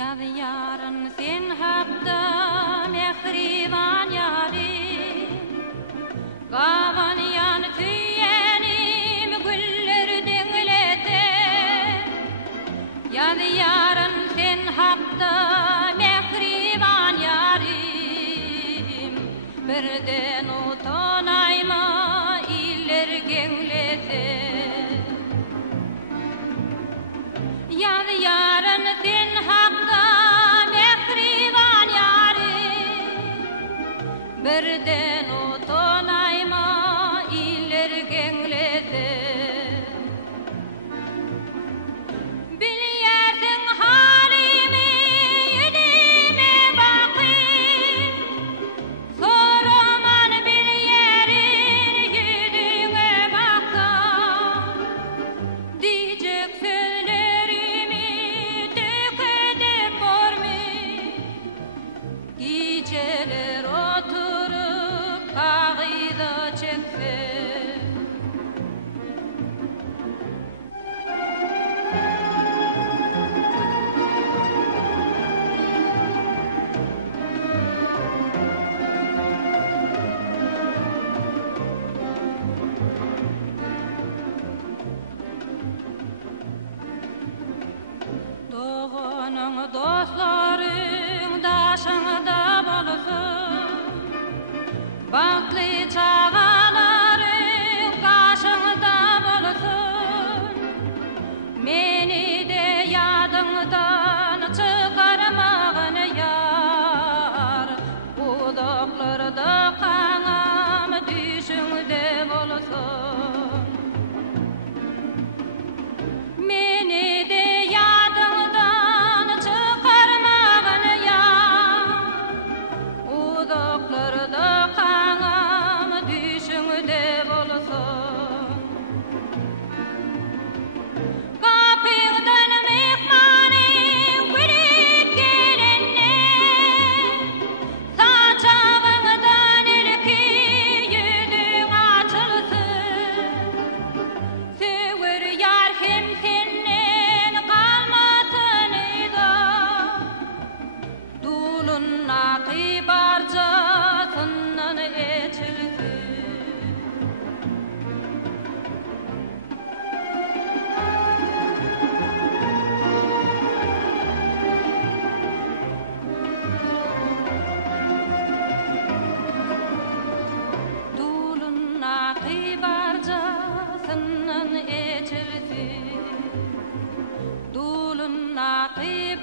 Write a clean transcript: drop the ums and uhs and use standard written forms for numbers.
Yaz yarın sen hakda mehriban yarim, gavan yan tüyenim güller dinlete. Yaz yarın sen hakda mehriban yarim, birden utanayma iller genglete. Yaz yarın sen hakda mehriban yarim, birden utanayma iller genglete. Bilýärsiň halimi ýüdime bakyp, soraman bilýärin ýüdüňe baksam. Diyecek sözlerimi dökedip bormy, geceler oturup kağıda çeksem. Doğanın dostların daşında bolsun, baklı çağaların kaşında bolsun. Meni de yadыңdan çıkarmağın yar, udaklarda kanam düşüngde bolsun. Meni de yadыңdan çıkarmağın yar, udaklarda kanam düşüngde bolsun. Kapıdan mehmanın girip gelenne, saçağından ilki yüzün açılsın. Söwer yar hem senden kalmasın eda, dulun nakı barcasından eçilsin. Dulun nakı barcasından eçilsin. Dulun nakı